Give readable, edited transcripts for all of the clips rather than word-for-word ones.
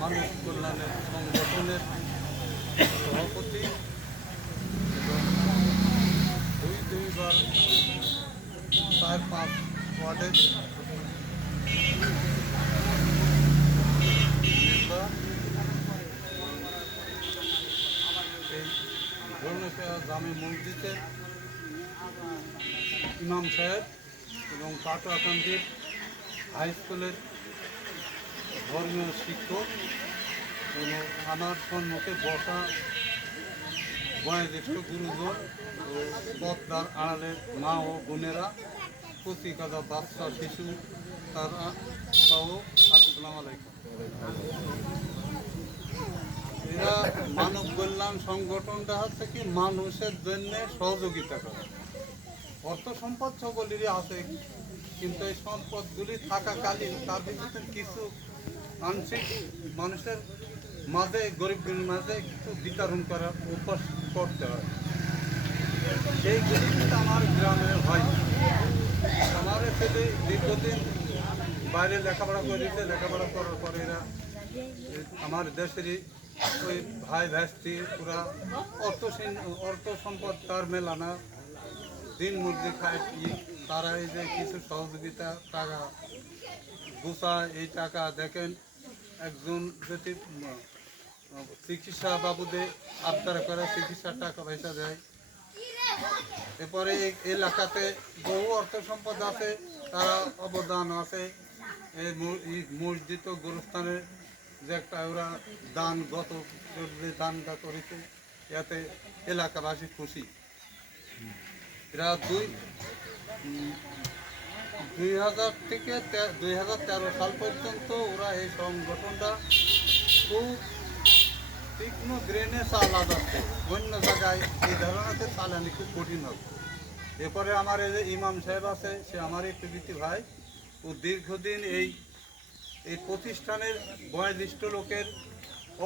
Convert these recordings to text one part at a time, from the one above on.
মানুষ কল্যাণের সংগঠনের সভাপতি এবং দুইবার 4-5 ওয়ার্ডের মেম্বার। এই ধর্মশালা জামে মসজিদের ইমাম সাহেব এবং পাটুয়াকান্দির হাই স্কুলের ধর্মীয় শিক্ষক এবং আমার সম্মুখে বসা বয়োজ্যেষ্ঠ গুরুজন ও পদ্মার আড়ালের মা ও বোনেরা, প্রতি কাদা বাচ্চা শিশু তারা সহ আসসালামু আলাইকুম। এরা মানব কল্যাণ সংগঠনটা হচ্ছে কি মানুষের জন্য সহযোগিতা করে। অর্থ সম্পদ সকলেরই আছে, কিন্তু এই সম্পদগুলি থাকাকালীন তার ভিতরে কিছু আংশিক মানুষের মাঝে, গরিবদের মাঝে কিছু বিতরণ করার অভ্যাস করতে হয়। সেইগুলি কিন্তু আমার গ্রামে হয়। আমার ছেলে দীর্ঘদিন বাইরে লেখাপড়া করেছে, লেখাপড়া করার পরে এরা আমার দেশেরই ওই ভাই ভাইস্তি ওরা অর্থ সম্পদ তার মেলানা দিন মজুরি খায়, তারা এই যে কিছু সহযোগিতা টাকা গুছা, এই টাকা দেখেন একজন যদি চিকিৎসা বাবুদের আবদার করে চিকিৎসার টাকা পয়সা দেয়। এরপরে এই এলাকাতে বহু অর্থ সম্পদ আছে, তারা অবদান আছে। এই মসজিদ ও গোরস্থানের যে একটা ওরা দান গত যে দানটা করেছে, এতে এলাকাবাসী খুশি। এরা 2000 থেকে 2013 সাল পর্যন্ত ওরা এই সংগঠনটা খুব তীক্ষ্ণ গ্রেনে চালাচ্ছে। অন্য জায়গায় এই ধরনের চালানি খুব কঠিন হবে। এরপরে আমার এই যে ইমাম সাহেব আছে, সে আমার একটু বিতি ভাই, ও দীর্ঘদিন এই প্রতিষ্ঠানের বয়োজ্যেষ্ঠ লোকের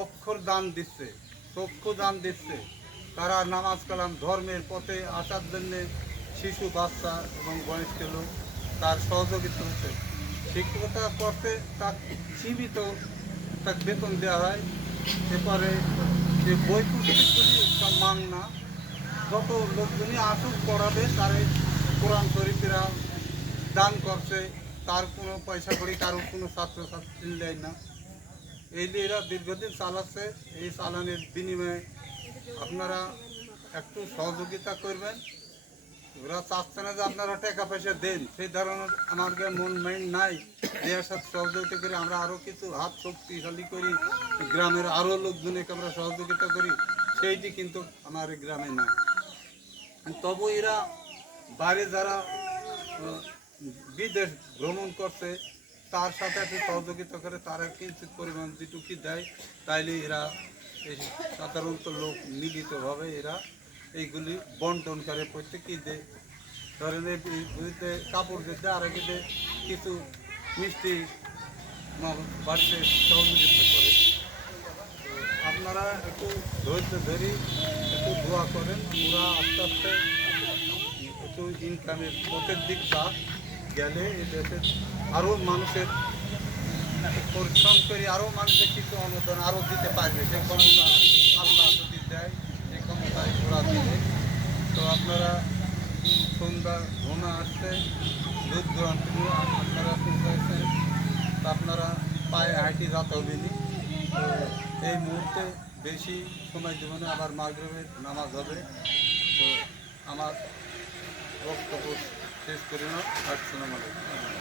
অক্ষর দান দিচ্ছে, চক্ষু দান দিচ্ছে। তারা নামাজ কালাম ধর্মের পথে আসার জন্যে শিশু বাচ্চা এবং বয়স্ক লোক তার সহযোগিতা হচ্ছে। শিক্ষকতা করতে তার সীমিত তাকে বেতন দেওয়া হয়। এরপরে যে বই পুস্তকগুলি সব মান না, যত লোকজনই আসুক পড়াবে তারে কোরআন শরীফেরা দান করছে, তার কোনো পয়সা করি কারো কোনো ছাত্রছাত্রী দেয় না। এই যে এরা দীর্ঘদিন চালাচ্ছে, এই চালানের বিনিময়ে আপনারা একটু সহযোগিতা করবেন। ওরা চাচ্ছে না যে আপনারা টাকা পয়সা দেন, সেই ধরনের আমার মন মাইন্ড নাই। দেওয়ার সাথে সহযোগিতা করি, আমরা আরও কিছু হাত শক্তিশালী করি, গ্রামের আরও লোকজনকে আমরা সহযোগিতা করি, সেইটি কিন্তু আমার গ্রামে নাই। তবু এরা বাইরে যারা বিদেশ ভ্রমণ করছে তার সাথে একটু সহযোগিতা করে, তারা কিঞ্চিত পরিমাণ যেটুকু দেয়, তাইলে এরা এই সাধারণত লোক মিলিতভাবে এরা এইগুলি বন্টন করে। প্রত্যেকেই দেয়, ধরেন এই বুঝতে কাপড় দিতে, আর একে কিছু মিষ্টি বাড়িতে সহযোগিতা করে। তো আপনারা একটু ধৈর্য ধরি, একটু দোয়া করেন, ওরা আস্তে আস্তে একটু ইনকামের পথের দিক যাক, গেলে এই দেশের আরও মানুষের পরিশ্রম করে আরও মানুষের কিছু অনুদান আরও দিতে পারবে। সে ক্ষমতা আল্লাহ যদি দেয়, সেই ক্ষমতায় ওরা দিবে। তো আপনারা সন্ধ্যা ঘুমা আসছে, দূর দূরান্ত আপনারা শুনতেছেন, আপনারা পায়ে হাঁটি যেতে হবে নি। তো এই মুহূর্তে বেশি সময় জীবনে আবার মাগরিবের নামাজ হবে। তো আমার বক্তব্য শেষ করি না। আসসালামু আলাইকুম।